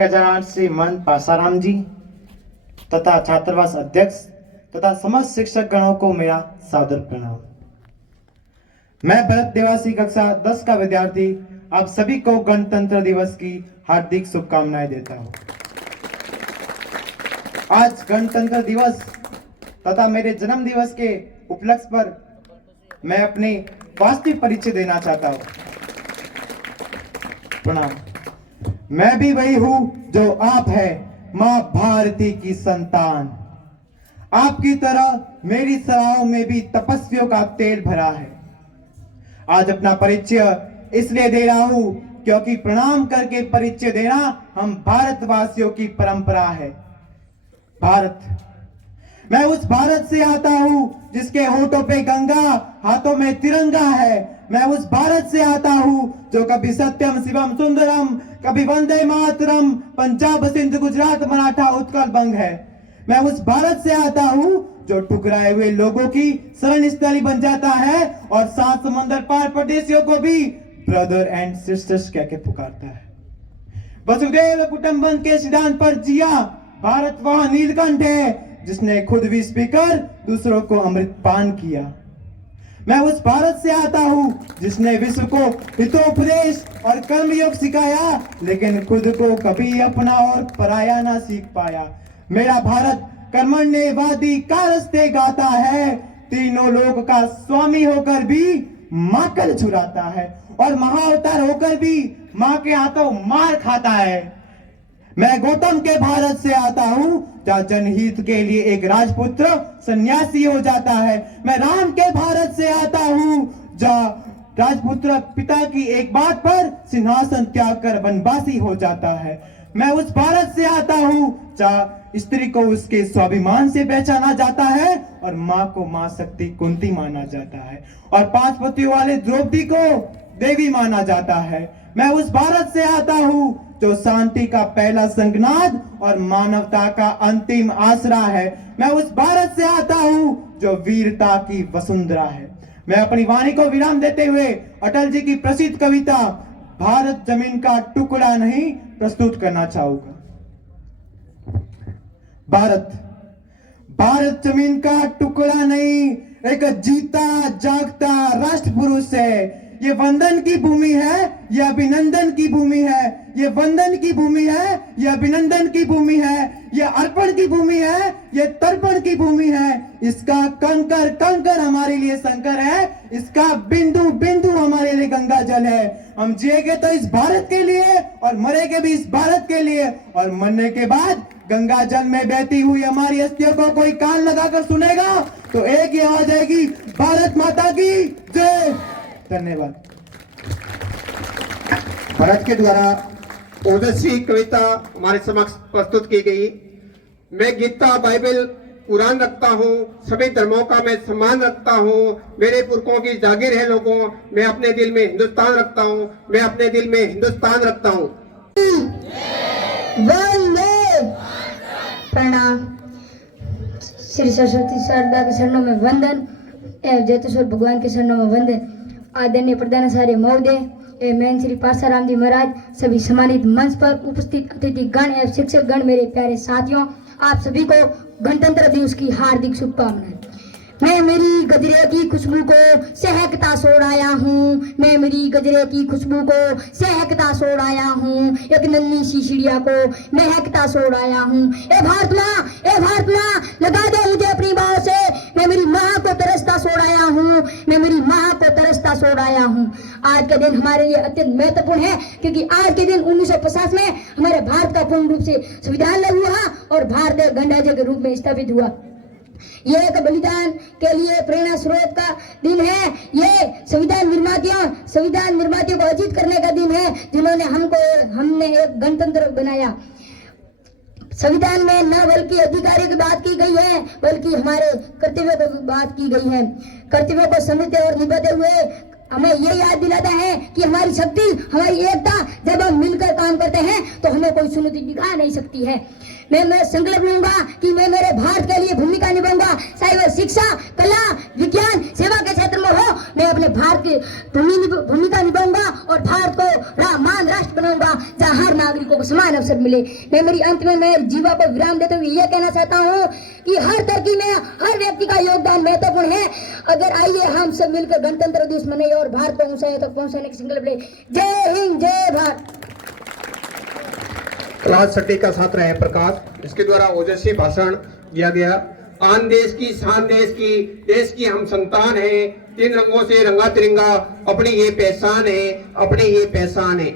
जनाब श्री महंत पासाराम जी तथा छात्रावास अध्यक्ष तथा समस्त शिक्षक गणों को मेरा सादर प्रणाम। मैं भरत देवासी कक्षा 10 का विद्यार्थी आप सभी को गणतंत्र दिवस की हार्दिक शुभकामनाएं देता हूं। आज गणतंत्र दिवस तथा मेरे जन्म दिवस के उपलक्ष्य पर मैं अपनी वास्तविक परिचय देना चाहता हूं। प्रणाम। मैं भी वही हूं जो आप है, मां भारती की संतान। आपकी तरह मेरी सराहों में भी तपस्वियों का तेल भरा है। आज अपना परिचय इसलिए दे रहा हूं क्योंकि प्रणाम करके परिचय देना हम भारतवासियों की परंपरा है। भारत, मैं उस भारत से आता हूं जिसके होठों पे गंगा, हाथों में तिरंगा है। मैं उस भारत से आता हूं जो कभी सत्यम शिवम सुंदरम, कभी वंदे मातरम, पंजाब सिंध गुजरात मराठा उत्कल बंग है। मैं उस भारत से आता हूं जो ठुकराए हुए लोगों की शरण स्थली बन जाता है और सात समंदर पार परदेशियों को भी ब्रदर एंड सिस्टर्स कह के पुकारता है। वसुदेव कुटुंबकम के सिद्धांत पर जिया भारत वह नीलकंठ है जिसने खुद भी पीकर दूसरों को अमृत पान किया। मैं उस भारत से आता हूं जिसने विश्व को हितोपदेश और कर्मयोग सिखाया, लेकिन खुद को कभी अपना और पराया ना सीख पाया। मेरा भारत कर्मण्यवादी का रस्ते गाता है, तीनों लोक का स्वामी होकर भी माकल चुराता है और महाअवतार होकर भी मां के हाथों मार खाता है। मैं गौतम के भारत से आता हूं जहां जनहित के लिए एक राजपुत्र सन्यासी हो जाता है। मैं राम के भारत से आता हूं जहां राजपुत्र पिता की एक बात पर सिंहासन त्याग कर वनवासी हो जाता है। मैं उस भारत से आता हूं जहां स्त्री को उसके स्वाभिमान से पहचाना जाता है और मां को मां शक्ति कुंती माना जाता है और 5 पतियों वाले द्रौपदी को देवी माना जाता है। मैं उस भारत से आता हूं जो शांति का पहला संगनाद और मानवता का अंतिम आसरा है। मैं उस भारत से आता हूं जो वीरता की वसुंधरा है। मैं अपनी वाणी को विराम देते हुए अटल जी की प्रसिद्ध कविता भारत जमीन का टुकड़ा नहीं प्रस्तुत करना चाहूंगा। भारत, भारत जमीन का टुकड़ा नहीं, एक जीता जागता राष्ट्र पुरुष है। ये वंदन की भूमि है, ये अभिनंदन की भूमि है। ये वंदन की भूमि है, ये अभिनंदन की भूमि है। ये अर्पण की भूमि है, ये तर्पण की भूमि है। इसका कंकर कंकर हमारे लिए शंकर है, इसका बिंदु बिंदु हमारे लिए गंगा जल है। हम जिएंगे तो इस भारत के लिए और मरेंगे भी इस भारत के लिए, और मरने के बाद गंगा जल में बहती हुई हमारी अस्थियों को कोई कान लगाकर सुनेगा तो एक ही आवाज आएगी, भारत माता की जय। धन्यवाद। भारत के द्वारा ओजस्वी कविता हमारे समक्ष प्रस्तुत की गई। मैं गीता, बाइबल, कुरान रखता हूँ, सभी धर्मों का मैं सम्मान रखता हूँ। मेरे पुरखों की जागीर है लोगों, मैं अपने दिल में हिंदुस्तान रखता हूँ, मैं अपने दिल में हिंदुस्तान रखता हूँ। वंदे प्रणाम। श्री सरस्वती शारदा के चरणों में वंदन एवं जैतेश्वर भगवान के चरणों में वंदन। आदरणीय प्रधानाचार्य महोदय एवं श्री पासाराम जी महाराज, सभी सम्मानित मंच पर उपस्थित अतिथि गण एवं शिक्षक गण, मेरे प्यारे साथियों, आप सभी को गणतंत्र दिवस की हार्दिक शुभकामनाएं। मैं मेरी गजरे की खुशबू को सहकता सोड़ाया हूँ, मैं मेरी गजरे की खुशबू को सहकता सोड़ाया हूँ, एक नन्ही सी चिड़िया को महकता सोड़ाया हूँ। ए भारत माँ लगा दे मुझे अपनी बाहों से, मैं मेरी माँ को तरसता सोड़ाया हूँ, मैं मेरी माँ को तरसता सोड़ाया हूँ। आज का दिन हमारे लिए अत्यंत महत्वपूर्ण है क्योंकि आज के दिन 1950 में हमारे भारत का पूर्ण रूप से संविधान लागू हुआ और भारत एक गणराज्य के रूप में स्थापित हुआ। ये एक बलिदान के लिए प्रेरणा स्रोत का दिन है। ये संविधान निर्माताओं को अजीत करने का दिन है जिन्होंने हमने एक गणतंत्र बनाया। संविधान में न बल्कि अधिकारियों की बात की गई है बल्कि हमारे कर्तव्यों की बात की गई है। कर्तव्यों को समझते और निभाते हुए हमें ये याद दिलाता है कि हमारी शक्ति, हमारी एकता, जब हम मिलकर काम करते हैं तो हमें कोई चुनौती दिखा नहीं सकती है। मैं संकल्प लूंगा कि मैं मेरे भारत के लिए भूमिका निभाऊंगा, चाहे वह शिक्षा, कला, विज्ञान, सेवा के क्षेत्र में हो। मैं अपने भारत की भूमिका निभाऊंगा और भारत को महान राष्ट्र बनाऊंगा जहाँ हर नागरिकों को समान अवसर मिले। मैं मेरी अंत में मैं जीवा को विराम देते हुए यह कहना चाहता हूँ कि हर तरक्की में हर व्यक्ति का योगदान महत्वपूर्ण है। अगर आइए हम सब मिलकर गणतंत्र दिवस मनाइए और भारत को ऊंचाई तक पहुंचाने की संकल्प ले। जय हिंद, जय भारत। क्लास छठी का छात्र है प्रकाश, इसके द्वारा ओजस्वी भाषण दिया गया। आन देश की शान देश की हम संतान हैं, तीन रंगों से रंगा तिरंगा, अपनी ये पहचान है, अपनी ये पहचान है।